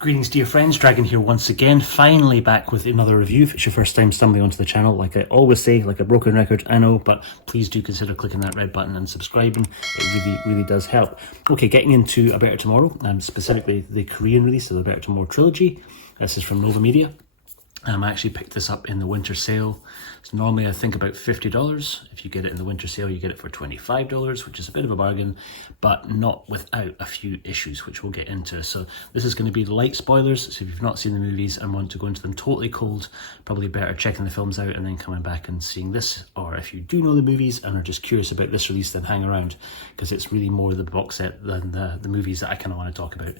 Greetings dear friends, Dragon here once again, finally back with another review. If it's your first time stumbling onto the channel, like I always say, like a broken record, I know, but please do consider clicking that red button and subscribing. It really does help. Okay, getting into A Better Tomorrow, specifically the Korean release of the A Better Tomorrow trilogy. This is from Novamedia. I actually picked this up in the winter sale. It's normally I think about $50. If you get it in the winter sale, you get it for $25, which is a bit of a bargain, but not without a few issues, which we'll get into. So this is going to be light spoilers, so if you've not seen the movies and want to go into them totally cold, probably better checking the films out and then coming back and seeing this. Or if you do know the movies and are just curious about this release, then hang around, because it's really more the box set than the movies that I kind of want to talk about.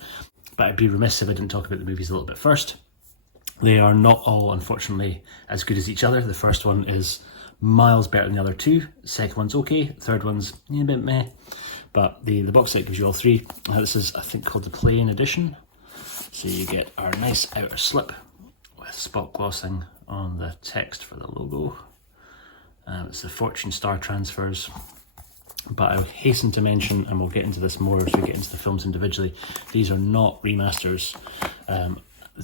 But I'd be remiss if I didn't talk about the movies a little bit first. They are not all, unfortunately, as good as each other. The first one is miles better than the other two. The second one's okay. The third one's a bit meh. But the box set gives you all three. This is, I think, called the plain edition. So you get our nice outer slip with spot glossing on the text for the logo. It's the Fortune Star transfers. But I hasten to mention, and we'll get into this more as we get into the films individually, these are not remasters.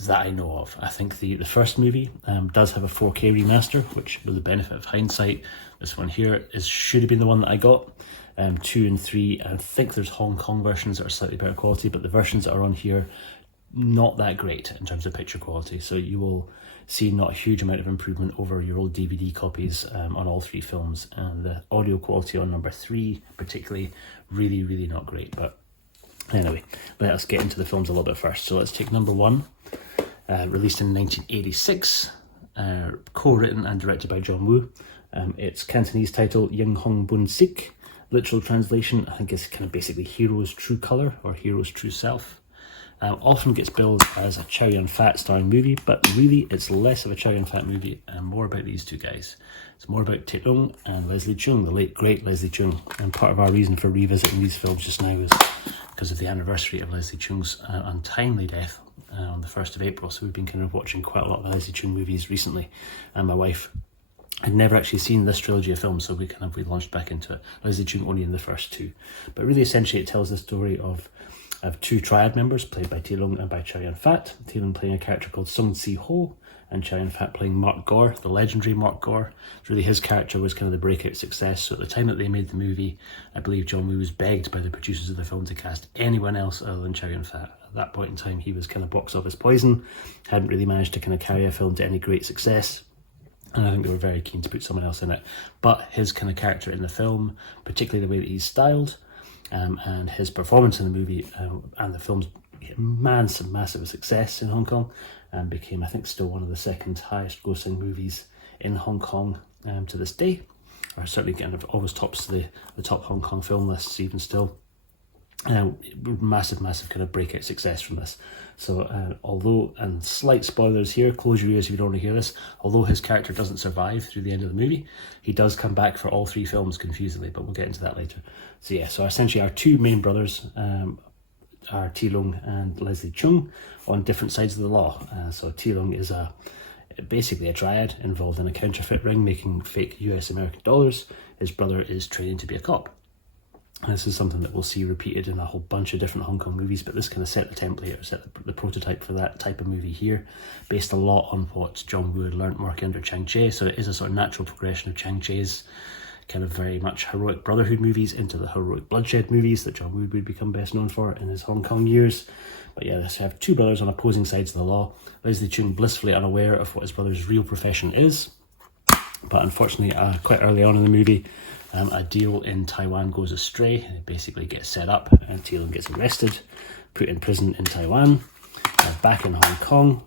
That I know of. I think the first movie does have a 4K remaster, which with the benefit of hindsight, this one here should have been the one that I got. 2 and 3, I think there's Hong Kong versions that are slightly better quality, but the versions that are on here, not that great in terms of picture quality. So you will see not a huge amount of improvement over your old DVD copies on all three films. And the audio quality on number 3 particularly, really not great. But anyway, let us get into the films a little bit first. So let's take number 1. Released in 1986, co-written and directed by John Woo. Its Cantonese title, Yung Hong Bun Sik. Literal translation, I think, is kind of basically Hero's True Colour or Hero's True Self. Often gets billed as a Chow Yun-fat starring movie, but really it's less of a Chow Yun-fat movie and more about these two guys. It's more about Tae-lung and Leslie Cheung, the late great Leslie Cheung. And part of our reason for revisiting these films just now is because of the anniversary of Leslie Cheung's untimely death on the 1st of April. So we've been kind of watching quite a lot of Leslie Cheung movies recently, and my wife had never actually seen this trilogy of films, so we launched back into it. Leslie Cheung only in the first 2, but really essentially it tells the story of two triad members played by Tae-lung and by Chow Yun-fat. Tae-lung playing a character called Sung Si-ho, and Chow Yun-fat playing Mark Gore, the legendary Mark Gore. Really his character was kind of the breakout success. So at the time that they made the movie, I believe John Woo was begged by the producers of the film to cast anyone else other than Chow Yun-fat. At that point in time, he was kind of box office poison, hadn't really managed to kind of carry a film to any great success. And I think they were very keen to put someone else in it. But his kind of character in the film, particularly the way that he's styled, and his performance in the movie and the film's massive success in Hong Kong, and became, I think, still one of the second highest grossing movies in Hong Kong to this day, or certainly kind of always tops the top Hong Kong film lists even still. Massive kind of breakout success from this. So although, and slight spoilers here, close your ears if you don't want to hear this, although his character doesn't survive through the end of the movie, he does come back for all 3 films confusingly, but we'll get into that later. So yeah, so essentially our 2 main brothers are Tae-lung and Leslie Cheung on different sides of the law. So Tae-lung is basically a triad involved in a counterfeit ring making fake US American dollars. His brother is training to be a cop. And this is something that we'll see repeated in a whole bunch of different Hong Kong movies, but this kind of set the template, or set the prototype for that type of movie here, based a lot on what John Woo had learnt working under Chang Cheh. So it is a sort of natural progression of Chang Cheh's kind of very much heroic brotherhood movies into the heroic bloodshed movies that John Woo would become best known for in his Hong Kong years. But yeah, let's have 2 brothers on opposing sides of the law. Leslie Cheung blissfully unaware of what his brother's real profession is, but unfortunately quite early on in the movie, a deal in Taiwan goes astray, and it basically gets set up, and Tae-lung gets arrested, put in prison in Taiwan, back in Hong Kong.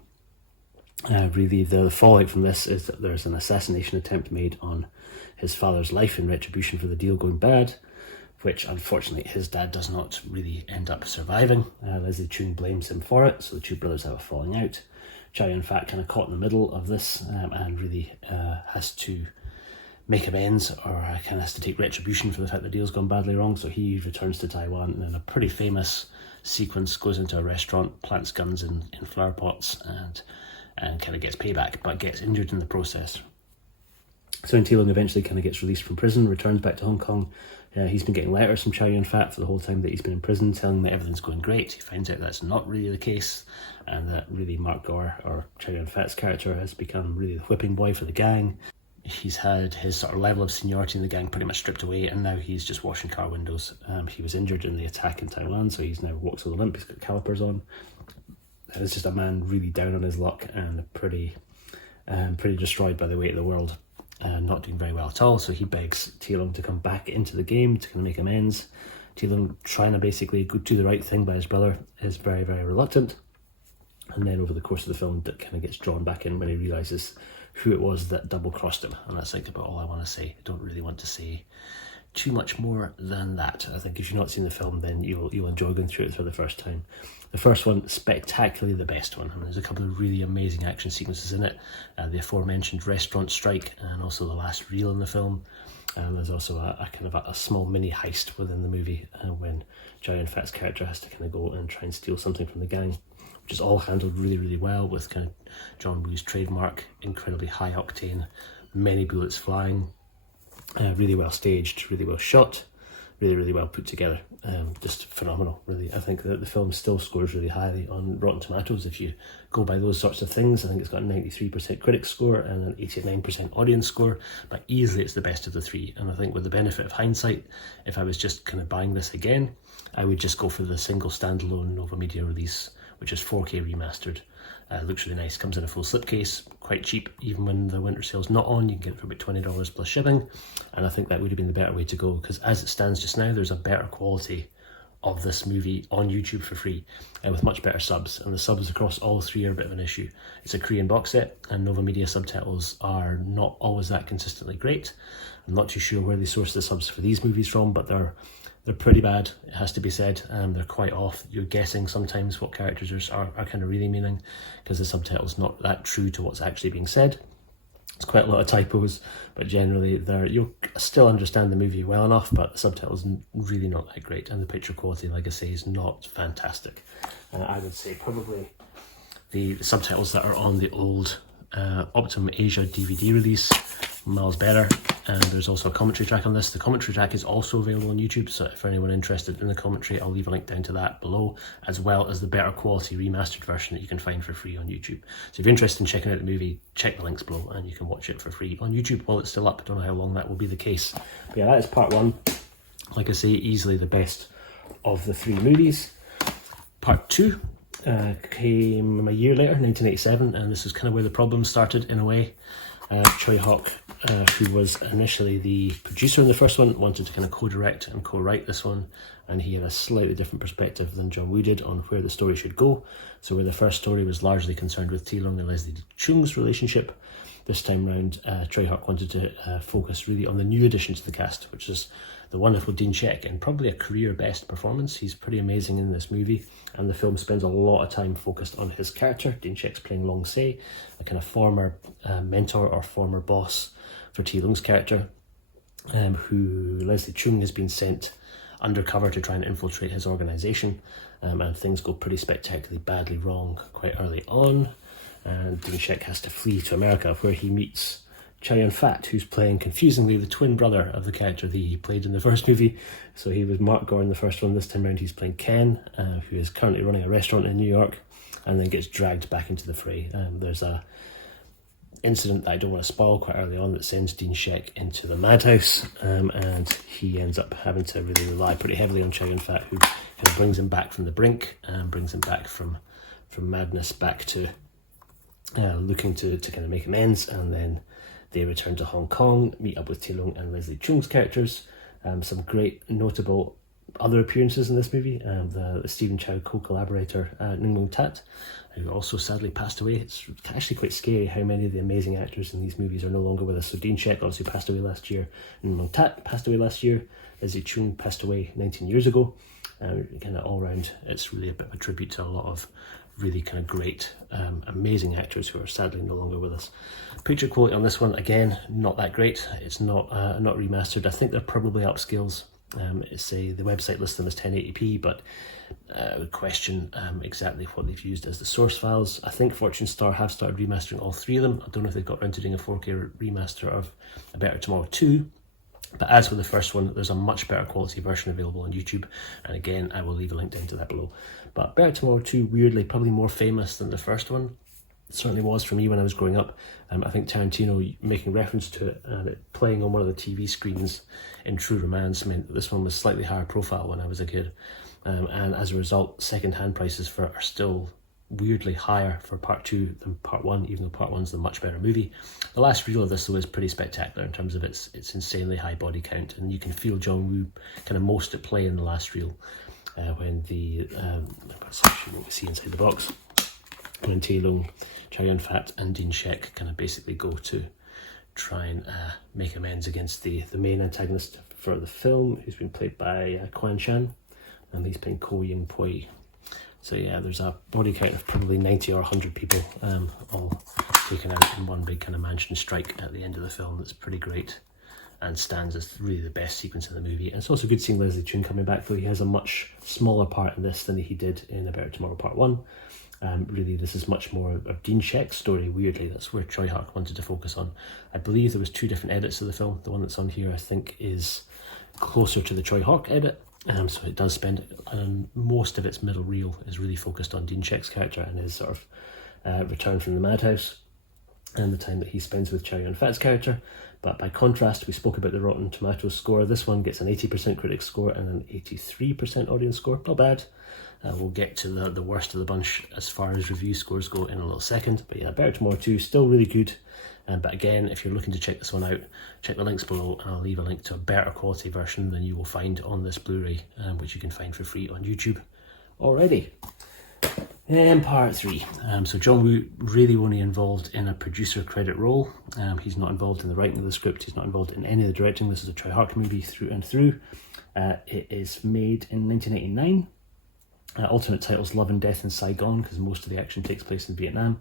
Really, the fallout from this is that there's an assassination attempt made on his father's life in retribution for the deal going bad, which unfortunately his dad does not really end up surviving. Leslie Cheung blames him for it, so the 2 brothers have a falling out. Chow Yun-fat kind of caught in the middle of this, and really has to make amends, or kind of has to take retribution for the fact the deal's gone badly wrong. So he returns to Taiwan, and in a pretty famous sequence goes into a restaurant, plants guns in flower pots, and kind of gets payback, but gets injured in the process. So when Long eventually kind of gets released from prison, returns back to Hong Kong, he's been getting letters from Chow Yun-fat for the whole time that he's been in prison, telling him that everything's going great. He finds out that's not really the case, and that really Mark Gore, or Chow Yun-fat's character, has become really the whipping boy for the gang. He's had his sort of level of seniority in the gang pretty much stripped away, and now he's just washing car windows. He was injured in the attack in Thailand, so he's now walks with a limp. He's got calipers on. It's just a man really down on his luck and pretty destroyed by the weight of the world. Not doing very well at all, so he begs Long to come back into the game to kind of make amends. Long, trying to basically do the right thing by his brother, is very, very reluctant. And then over the course of the film, that kind of gets drawn back in when he realises who it was that double-crossed him. And that's like about all I want to say. I don't really want to say too much more than that. I think if you've not seen the film, then you'll enjoy going through it for the first time. The first one, spectacularly the best one, and there's a couple of really amazing action sequences in it. The aforementioned restaurant strike, and also the last reel in the film. There's also a kind of a small mini heist within the movie when Chow Yun-fat's character has to kind of go and try and steal something from the gang, which is all handled really, really well with kind of John Woo's trademark, incredibly high octane, many bullets flying, really well staged, really well shot, really, really well put together. Just phenomenal, really. I think that the film still scores really highly on Rotten Tomatoes. If you go by those sorts of things, I think it's got a 93% critic score and an 89% audience score, but easily it's the best of the three. And I think with the benefit of hindsight, if I was just kind of buying this again, I would just go for the single standalone Novamedia release, which is 4K remastered. Looks really nice, comes in a full slipcase, quite cheap. Even when the winter sale's not on, you can get it for about $20 plus shipping. And I think that would have been the better way to go, because as it stands just now, there's a better quality of this movie on YouTube for free, with much better subs. And the subs across all three are a bit of an issue. It's a Korean box set, and Novamedia subtitles are not always that consistently great. I'm not too sure where they source the subs for these movies from, but they're pretty bad, it has to be said. They're quite off. You're guessing sometimes what characters are kind of really meaning, because the subtitle's not that true to what's actually being said. It's quite a lot of typos, but generally you'll still understand the movie well enough, but the subtitle's really not that great, and the picture quality, like I say, is not fantastic. I would say probably the subtitles that are on the old Optimum Asia DVD release, miles better. And there's also a commentary track on this. The commentary track is also available on YouTube, so for anyone interested in the commentary, I'll leave a link down to that below, as well as the better quality remastered version that you can find for free on YouTube. So if you're interested in checking out the movie, check the links below and you can watch it for free on YouTube while it's still up. I don't know how long that will be the case. But yeah, that is part one. Like I say, easily the best of the three movies. Part two came a year later, 1987, and this is kind of where the problem started in a way. Tsui Hark, who was initially the producer in the first one, wanted to kind of co-direct and co-write this one, and he had a slightly different perspective than John Woo did on where the story should go. So where the first story was largely concerned with Long and Leslie Cheung's relationship, this time round Tsui Hark wanted to focus really on the new addition to the cast, which is the wonderful Shek, and probably a career best performance. He's pretty amazing in this movie, and the film spends a lot of time focused on his character. Shek's playing Long Se, a kind of former mentor or former boss for Long's character, who Leslie Cheung has been sent undercover to try and infiltrate his organisation, and things go pretty spectacularly badly wrong quite early on, and Shek has to flee to America, where he meets Chow Yun-fat, who's playing, confusingly, the twin brother of the character that he played in the first movie. So he was Mark Gore in the first one. This time around he's playing Ken, who is currently running a restaurant in New York, and then gets dragged back into the fray. There's a incident that I don't want to spoil quite early on that sends Shek into the madhouse, and he ends up having to really rely pretty heavily on Chow Yun-fat, who kind of brings him back from the brink, and brings him back from madness back to looking to kind of make amends. And then they return to Hong Kong, meet up with Long and Leslie Cheung's characters. Some great notable other appearances in this movie. The Stephen Chow co-collaborator Nung Tat, who also sadly passed away. It's actually quite scary how many of the amazing actors in these movies are no longer with us. So Shek obviously passed away last year, Nung Tat passed away last year, Leslie Cheung passed away 19 years ago. Kind of all round, it's really a bit of a tribute to a lot of really kind of great, amazing actors who are sadly no longer with us. Picture quality on this one, again, not that great. It's not remastered. I think they're probably upscales The website lists them as 1080p, but I would question exactly what they've used as the source files. I think Fortune Star have started remastering all 3 of them. I don't know if they've got around to doing a 4K remaster of A Better Tomorrow 2. But as with the first one, there's a much better quality version available on YouTube. And again, I will leave a link down to that below. But Better Tomorrow 2, weirdly, probably more famous than the first one. It certainly was for me when I was growing up. I think Tarantino making reference to it and it playing on one of the TV screens in True Romance meant that this one was slightly higher profile when I was a kid. And as a result, second-hand prices for it are still weirdly higher for part 2 than part 1, even though part 1's the much better movie. The last reel of this though is pretty spectacular in terms of its insanely high body count, and you can feel John Woo kind of most at play in the last reel when the that's actually what we see inside the box, when Tae Lung, Chow Yun-fat and Dean Shek kind of basically go to try and make amends against the main antagonist for the film, who's been played by Kwan Chan, and he's playing Ko Yung Poi. So yeah, there's a body count of probably 90 or 100 people all taken out in one big kind of mansion strike at the end of the film. That's pretty great and stands as really the best sequence in the movie. And it's also good seeing Leslie Cheung coming back, though he has a much smaller part in this than he did in A Better Tomorrow Part 1. Really, this is much more of Dean Shek's story, weirdly. That's where Choi Hark wanted to focus on. I believe there was 2 different edits of the film. The one that's on here, I think, is closer to the Choi Hark edit. So it does spend most of its middle reel is really focused on Dean Shek's character and his sort of return from the madhouse and the time that he spends with Chow Yun-fat's character. But by contrast, we spoke about the Rotten Tomatoes score. This one gets an 80% critic score and an 83% audience score. Not bad. We'll get to the worst of the bunch as far as review scores go in a little second. But yeah, Better Tomorrow 2, still really good. But again, if you're looking to check this one out, check the links below and I'll leave a link to a better quality version than you will find on this Blu-ray, which you can find for free on YouTube already. And part 3. So John Woo really only involved in a producer credit role. He's not involved in the writing of the script. He's not involved in any of the directing. This is a Choi Hark movie through and through. It is made in 1989. Alternate titles Love and Death in Saigon, because most of the action takes place in Vietnam.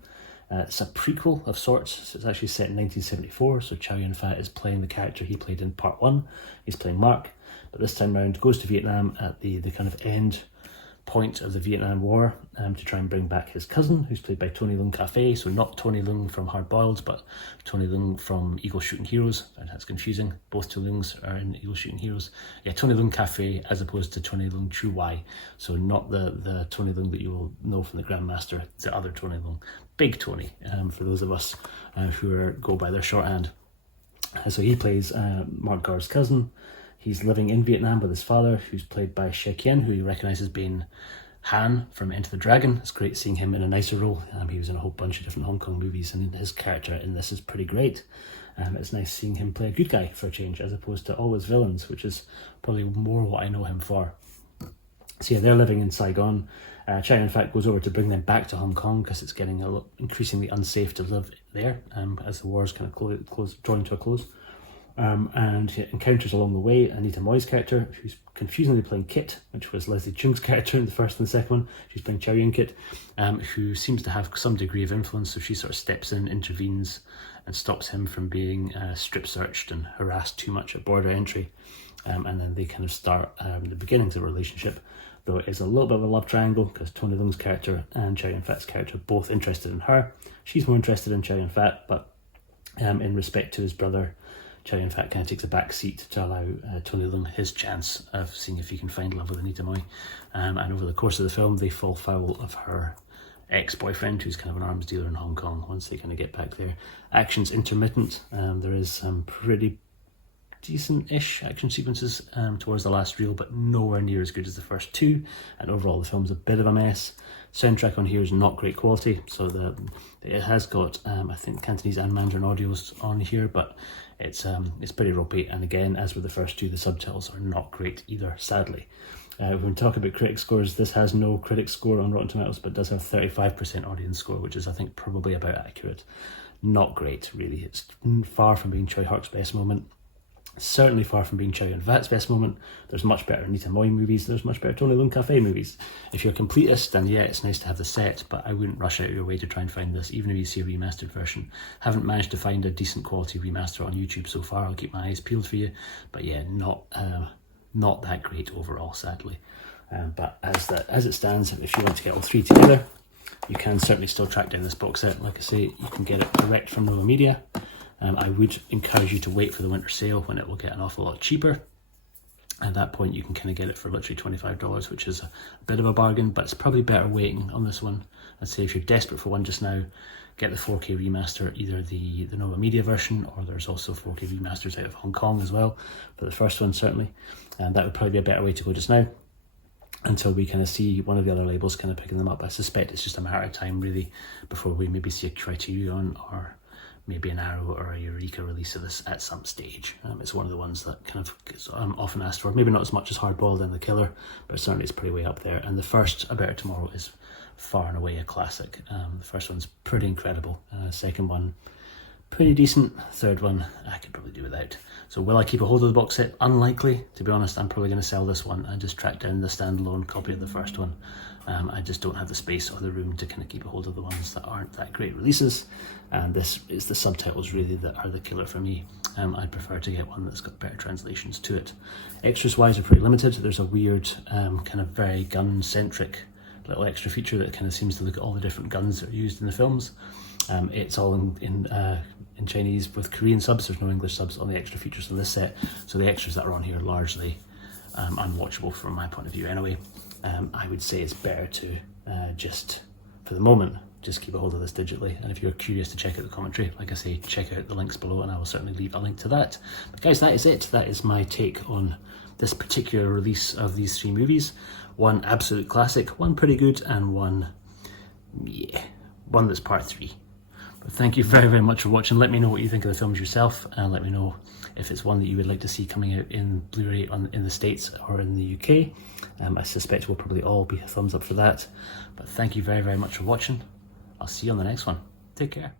It's a prequel of sorts, so it's actually set in 1974, so Chow Yun-fat is playing the character he played in part 1. He's playing Mark, but this time round goes to Vietnam at the kind of end point of the Vietnam War to try and bring back his cousin, who's played by Tony Leung Cafe, so not Tony Leung from Hard Boiled, but Tony Leung from Eagle Shooting Heroes, and that's confusing. Both two Leungs are in Eagle Shooting Heroes. Yeah, Tony Leung Cafe as opposed to Tony Leung Chu Wai, so not the Tony Leung that you will know from the Grandmaster, it's the other Tony Leung, Big Tony, for those of us who go by their shorthand. So he plays Mark Gar's cousin. He's living in Vietnam with his father, who's played by Shek, who you recognise as being Han from Enter the Dragon. It's great seeing him in a nicer role. He was in a whole bunch of different Hong Kong movies, and his character in this is pretty great. It's nice seeing him play a good guy for a change, as opposed to always villains, which is probably more what I know him for. So yeah, they're living in Saigon. China, in fact, goes over to bring them back to Hong Kong because it's getting increasingly unsafe to live there as the war's kind of drawing to a close. And he encounters along the way Anita Moy's character, who's confusingly playing Kit, which was Leslie Cheung's character in the first and the second one. She's playing Chow Yun-kit, who seems to have some degree of influence, so she sort of steps in, intervenes, and stops him from being strip searched and harassed too much at border entry. And then they kind of start the beginnings of a relationship, though it is a little bit of a love triangle because Tony Leung's character and Chow Yun-fat's character are both interested in her. She's more interested in Chow Yun-fat, but in respect to his brother, Chow Yun-fat kind of takes a back seat to allow Tony Leung his chance of seeing if he can find love with Anita Moy. And over the course of the film, they fall foul of her ex-boyfriend, who's kind of an arms dealer in Hong Kong, once they kind of get back there. Action's intermittent. There is some pretty decent-ish action sequences towards the last reel, but nowhere near as good as the first two. And overall, the film's a bit of a mess. Soundtrack on here is not great quality, so it has got I think Cantonese and Mandarin audios on here, but it's pretty ropey. And again, as with the first two, the subtitles are not great either, sadly. When we talk about critic scores, this has no critic score on Rotten Tomatoes, but does have 35% audience score, which is I think probably about accurate. Not great, really. It's far from being Choi Hark's best moment. Certainly far from being Chow Yun-fat's best moment. There's much better Anita Moy movies, there's much better Tony Leung Cafe movies. If you're a completist, then yeah, it's nice to have the set, but I wouldn't rush out of your way to try and find this, even if you see a remastered version. Haven't managed to find a decent quality remaster on YouTube so far. I'll keep my eyes peeled for you, but yeah, not not that great overall, sadly. But as it stands, if you want to get all three together, you can certainly still track down this box set. Like I say, you can get it direct from Novamedia. I would encourage you to wait for the winter sale when it will get an awful lot cheaper. At that point, you can kind of get it for literally $25, which is a bit of a bargain, but it's probably better waiting on this one. I'd say if you're desperate for one just now, get the 4K remaster, either the Novamedia version, or there's also 4K remasters out of Hong Kong as well, for the first one certainly. And that would probably be a better way to go just now, until we kind of see one of the other labels kind of picking them up. I suspect it's just a matter of time really before we maybe see a Criterion or maybe an Arrow or a Eureka release of this at some stage. It's one of the ones that kind of gets often asked for. Maybe not as much as Hardboiled and The Killer, but certainly it's pretty way up there. And the first, A Better Tomorrow, is far and away a classic. The first one's pretty incredible. Second one, pretty decent. Third one, I could probably do without. So will I keep a hold of the box set? Unlikely. To be honest, I'm probably going to sell this one and just track down the standalone copy of the first one. I just don't have the space or the room to kind of keep a hold of the ones that aren't that great releases. And this is the subtitles really that are the killer for me. I'd prefer to get one that's got better translations to it. Extras wise are pretty limited. There's a weird kind of very gun-centric little extra feature that kind of seems to look at all the different guns that are used in the films. It's all in Chinese with Korean subs. There's no English subs on the extra features in this set, so the extras that are on here are largely unwatchable from my point of view anyway. I would say it's better to just, for the moment, just keep a hold of this digitally. And if you're curious to check out the commentary, like I say, check out the links below and I will certainly leave a link to that. But guys, that is it. That is my take on this particular release of these three movies. One absolute classic, one pretty good, and one that's part 3. But thank you very, very much for watching. Let me know what you think of the films yourself, and let me know if it's one that you would like to see coming out in Blu-ray in the States or in the UK. I suspect we'll probably all be a thumbs up for that. But thank you very, very much for watching. I'll see you on the next one. Take care.